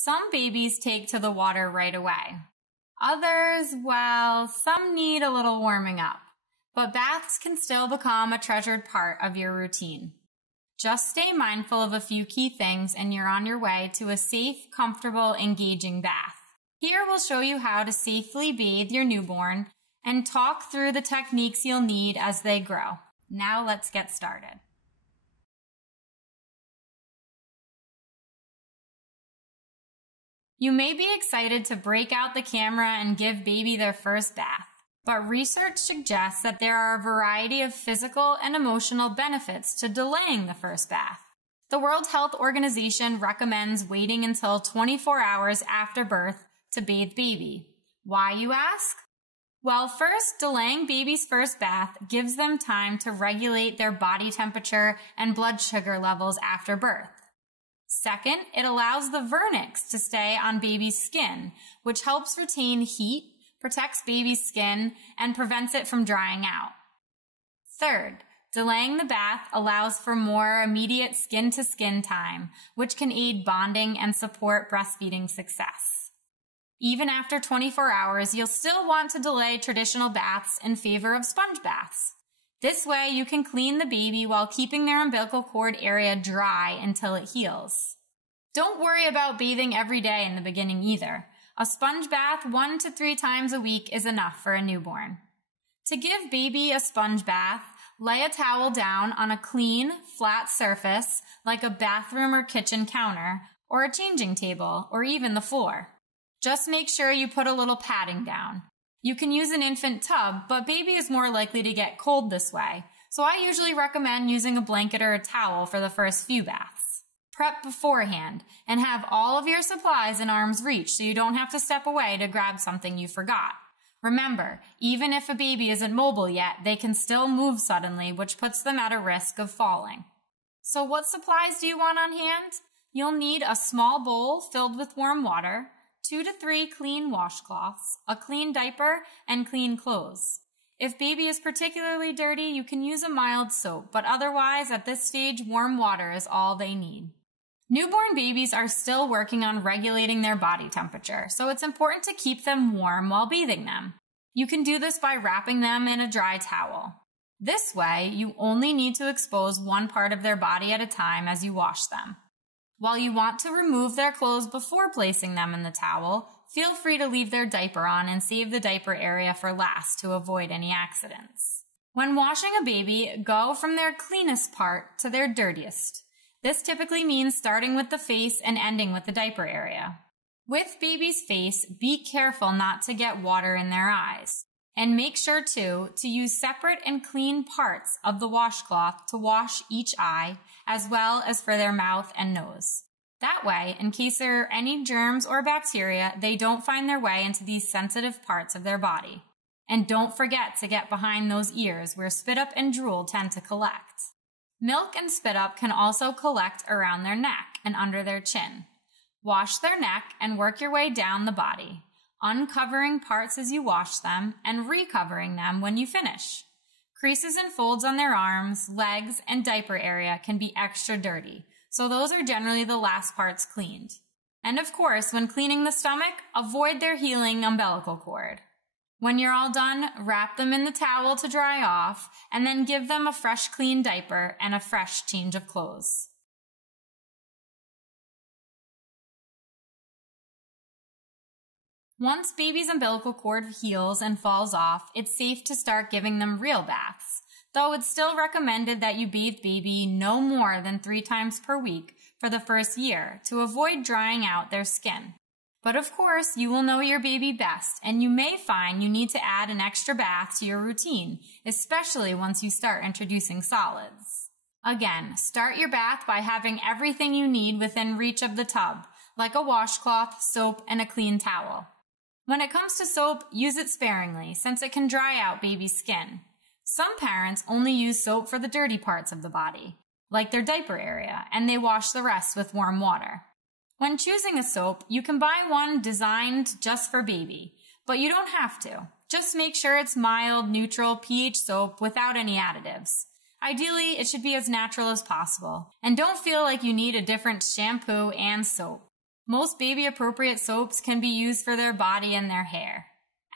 Some babies take to the water right away. Others, well, some need a little warming up. But baths can still become a treasured part of your routine. Just stay mindful of a few key things and you're on your way to a safe, comfortable, engaging bath. Here we'll show you how to safely bathe your newborn and talk through the techniques you'll need as they grow. Now let's get started. You may be excited to break out the camera and give baby their first bath, but research suggests that there are a variety of physical and emotional benefits to delaying the first bath. The World Health Organization recommends waiting until 24 hours after birth to bathe baby. Why, you ask? Well, first, delaying baby's first bath gives them time to regulate their body temperature and blood sugar levels after birth. Second, it allows the vernix to stay on baby's skin, which helps retain heat, protects baby's skin, and prevents it from drying out. Third, delaying the bath allows for more immediate skin-to-skin time, which can aid bonding and support breastfeeding success. Even after 24 hours, you'll still want to delay traditional baths in favor of sponge baths. This way, you can clean the baby while keeping their umbilical cord area dry until it heals. Don't worry about bathing every day in the beginning either. A sponge bath 1 to 3 times a week is enough for a newborn. To give baby a sponge bath, lay a towel down on a clean, flat surface like a bathroom or kitchen counter, or a changing table, or even the floor. Just make sure you put a little padding down. You can use an infant tub, but baby is more likely to get cold this way, so I usually recommend using a blanket or a towel for the first few baths. Prep beforehand, and have all of your supplies in arm's reach so you don't have to step away to grab something you forgot. Remember, even if a baby isn't mobile yet, they can still move suddenly, which puts them at a risk of falling. So what supplies do you want on hand? You'll need a small bowl filled with warm water, 2 to 3 clean washcloths, a clean diaper, and clean clothes. If baby is particularly dirty, you can use a mild soap, but otherwise, at this stage, warm water is all they need. Newborn babies are still working on regulating their body temperature, so it's important to keep them warm while bathing them. You can do this by wrapping them in a dry towel. This way, you only need to expose one part of their body at a time as you wash them. While you want to remove their clothes before placing them in the towel, feel free to leave their diaper on and save the diaper area for last to avoid any accidents. When washing a baby, go from their cleanest part to their dirtiest. This typically means starting with the face and ending with the diaper area. With baby's face, be careful not to get water in their eyes. And make sure to use separate and clean parts of the washcloth to wash each eye, as well as for their mouth and nose. That way, in case there are any germs or bacteria, they don't find their way into these sensitive parts of their body. And don't forget to get behind those ears where spit up and drool tend to collect. Milk and spit up can also collect around their neck and under their chin. Wash their neck and work your way down the body, uncovering parts as you wash them and recovering them when you finish. Creases and folds on their arms, legs, and diaper area can be extra dirty, so those are generally the last parts cleaned. And of course, when cleaning the stomach, avoid their healing umbilical cord. When you're all done, wrap them in the towel to dry off, and then give them a fresh clean diaper and a fresh change of clothes. Once baby's umbilical cord heals and falls off, it's safe to start giving them real baths, though it's still recommended that you bathe baby no more than 3 times per week for the first year to avoid drying out their skin. But of course, you will know your baby best, and you may find you need to add an extra bath to your routine, especially once you start introducing solids. Again, start your bath by having everything you need within reach of the tub, like a washcloth, soap, and a clean towel. When it comes to soap, use it sparingly, since it can dry out baby's skin. Some parents only use soap for the dirty parts of the body, like their diaper area, and they wash the rest with warm water. When choosing a soap, you can buy one designed just for baby, but you don't have to. Just make sure it's mild, neutral pH soap without any additives. Ideally, it should be as natural as possible, and don't feel like you need a different shampoo and soap. Most baby-appropriate soaps can be used for their body and their hair.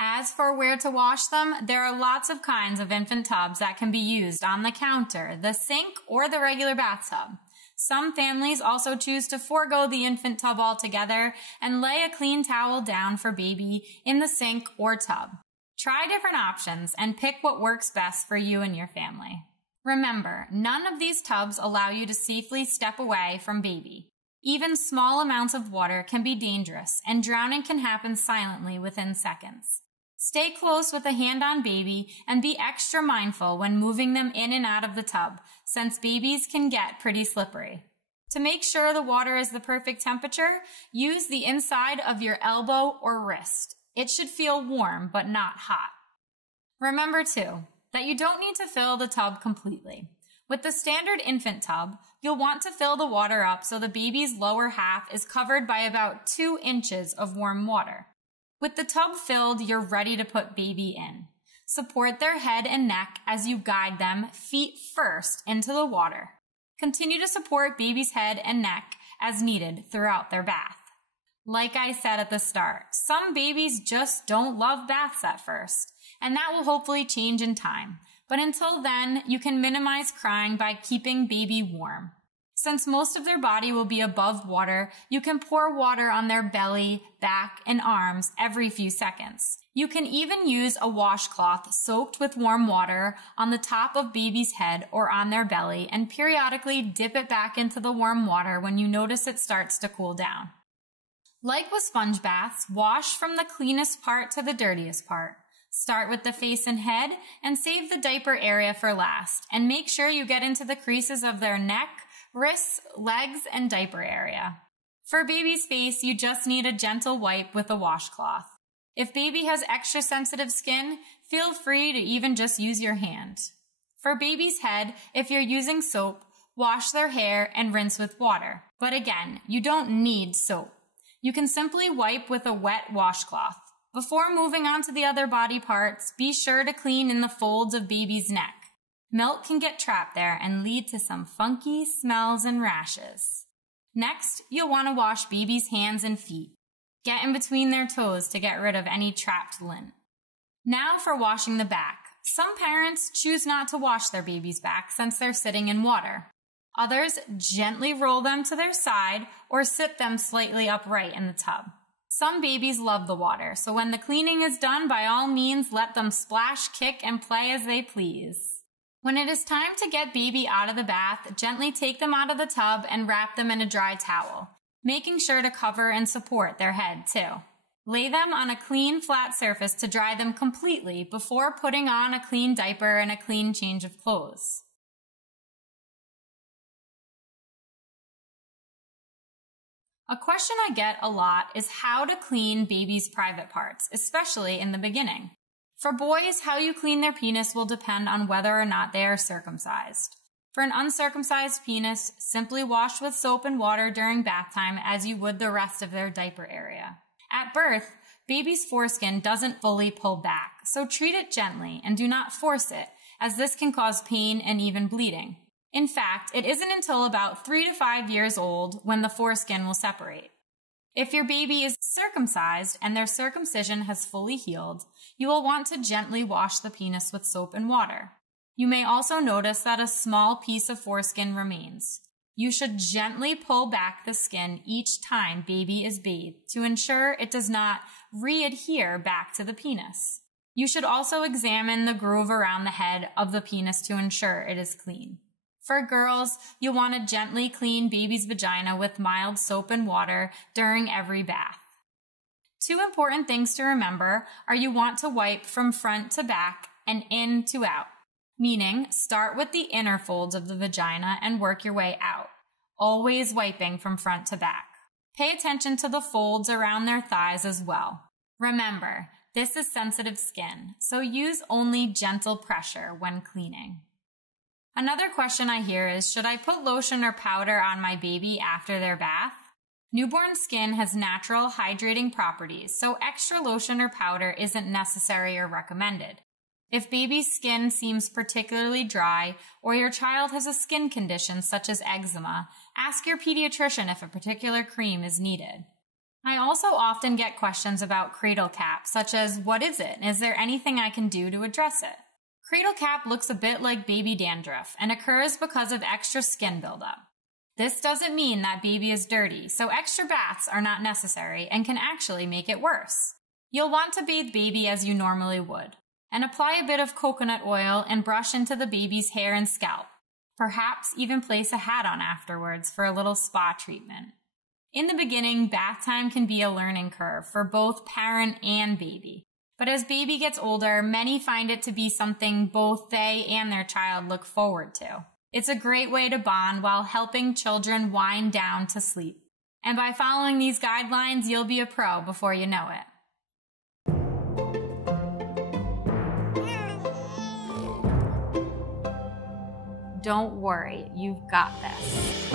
As for where to wash them, there are lots of kinds of infant tubs that can be used on the counter, the sink, or the regular bathtub. Some families also choose to forego the infant tub altogether and lay a clean towel down for baby in the sink or tub. Try different options and pick what works best for you and your family. Remember, none of these tubs allow you to safely step away from baby. Even small amounts of water can be dangerous, and drowning can happen silently within seconds. Stay close with a hand on baby and be extra mindful when moving them in and out of the tub, since babies can get pretty slippery. To make sure the water is the perfect temperature, use the inside of your elbow or wrist. It should feel warm, but not hot. Remember too, that you don't need to fill the tub completely. With the standard infant tub, you'll want to fill the water up so the baby's lower half is covered by about 2 inches of warm water. With the tub filled, you're ready to put baby in. Support their head and neck as you guide them feet first into the water. Continue to support baby's head and neck as needed throughout their bath. Like I said at the start, some babies just don't love baths at first, and that will hopefully change in time. But until then, you can minimize crying by keeping baby warm. Since most of their body will be above water, you can pour water on their belly, back, and arms every few seconds. You can even use a washcloth soaked with warm water on the top of baby's head or on their belly and periodically dip it back into the warm water when you notice it starts to cool down. Like with sponge baths, wash from the cleanest part to the dirtiest part. Start with the face and head and save the diaper area for last, and make sure you get into the creases of their neck, wrists, legs, and diaper area. For baby's face, you just need a gentle wipe with a washcloth. If baby has extra sensitive skin, feel free to even just use your hand. For baby's head, if you're using soap, wash their hair and rinse with water. But again, you don't need soap. You can simply wipe with a wet washcloth. Before moving on to the other body parts, be sure to clean in the folds of baby's neck. Milk can get trapped there and lead to some funky smells and rashes. Next, you'll want to wash baby's hands and feet. Get in between their toes to get rid of any trapped lint. Now for washing the back. Some parents choose not to wash their baby's back since they're sitting in water. Others gently roll them to their side or sit them slightly upright in the tub. Some babies love the water, so when the cleaning is done, by all means, let them splash, kick, and play as they please. When it is time to get baby out of the bath, gently take them out of the tub and wrap them in a dry towel, making sure to cover and support their head too. Lay them on a clean, flat surface to dry them completely before putting on a clean diaper and a clean change of clothes. A question I get a lot is how to clean baby's private parts, especially in the beginning. For boys, how you clean their penis will depend on whether or not they are circumcised. For an uncircumcised penis, simply wash with soap and water during bath time as you would the rest of their diaper area. At birth, baby's foreskin doesn't fully pull back, so treat it gently and do not force it, as this can cause pain and even bleeding. In fact, it isn't until about 3 to 5 years old when the foreskin will separate. If your baby is circumcised and their circumcision has fully healed, you will want to gently wash the penis with soap and water. You may also notice that a small piece of foreskin remains. You should gently pull back the skin each time baby is bathed to ensure it does not re-adhere back to the penis. You should also examine the groove around the head of the penis to ensure it is clean. For girls, you'll want to gently clean baby's vagina with mild soap and water during every bath. 2 important things to remember are you want to wipe from front to back and in to out, meaning start with the inner folds of the vagina and work your way out, always wiping from front to back. Pay attention to the folds around their thighs as well. Remember, this is sensitive skin, so use only gentle pressure when cleaning. Another question I hear is, should I put lotion or powder on my baby after their bath? Newborn skin has natural hydrating properties, so extra lotion or powder isn't necessary or recommended. If baby's skin seems particularly dry or your child has a skin condition such as eczema, ask your pediatrician if a particular cream is needed. I also often get questions about cradle cap, such as, what is it? Is there anything I can do to address it? Cradle cap looks a bit like baby dandruff and occurs because of extra skin buildup. This doesn't mean that baby is dirty, so extra baths are not necessary and can actually make it worse. You'll want to bathe baby as you normally would, and apply a bit of coconut oil and brush into the baby's hair and scalp. Perhaps even place a hat on afterwards for a little spa treatment. In the beginning, bath time can be a learning curve for both parent and baby. But as baby gets older, many find it to be something both they and their child look forward to. It's a great way to bond while helping children wind down to sleep. And by following these guidelines, you'll be a pro before you know it. Don't worry, you've got this.